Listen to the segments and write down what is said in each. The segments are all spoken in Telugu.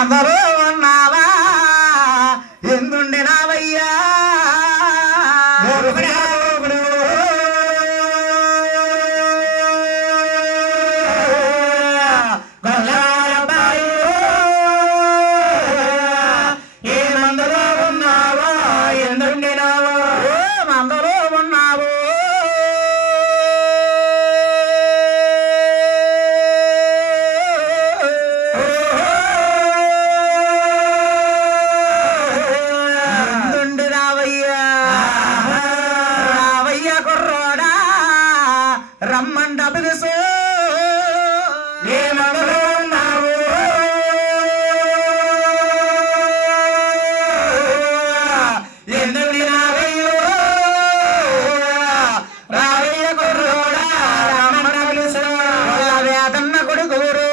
అందరూ ఉన్నావా ఎందుండినావయ్యా రమ్మంట పిలుసు ఏమనరు ఉన్నావు ఎందుకు రావయ్యో రావయ్య కుర్రోడా రమ్మంట పిలుసు వేదన్న కొడుకురు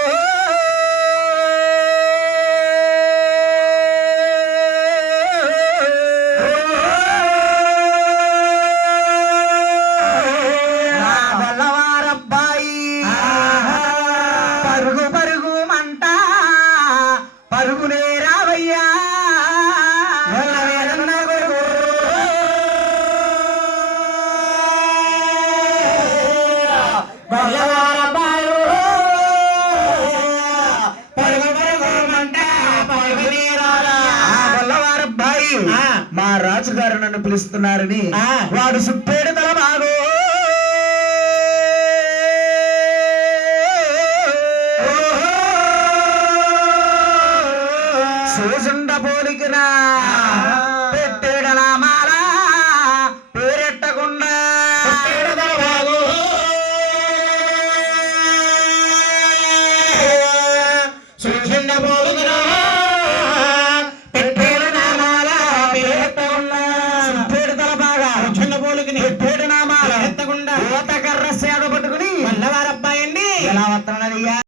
పరుగునే రావయ్యా మా రాజుగారు నన్ను పిలుస్తున్నారని వాడు సుప్పేడు తల బాగు సూసుండ పోలికినా పెట్టేడలా మాల పేరెట్టకుండా సూసుండ పోలికినా పెట్టేడు నా మాల పేరెట్టకుండా పేరు తల బాగా చిన్న పోలికి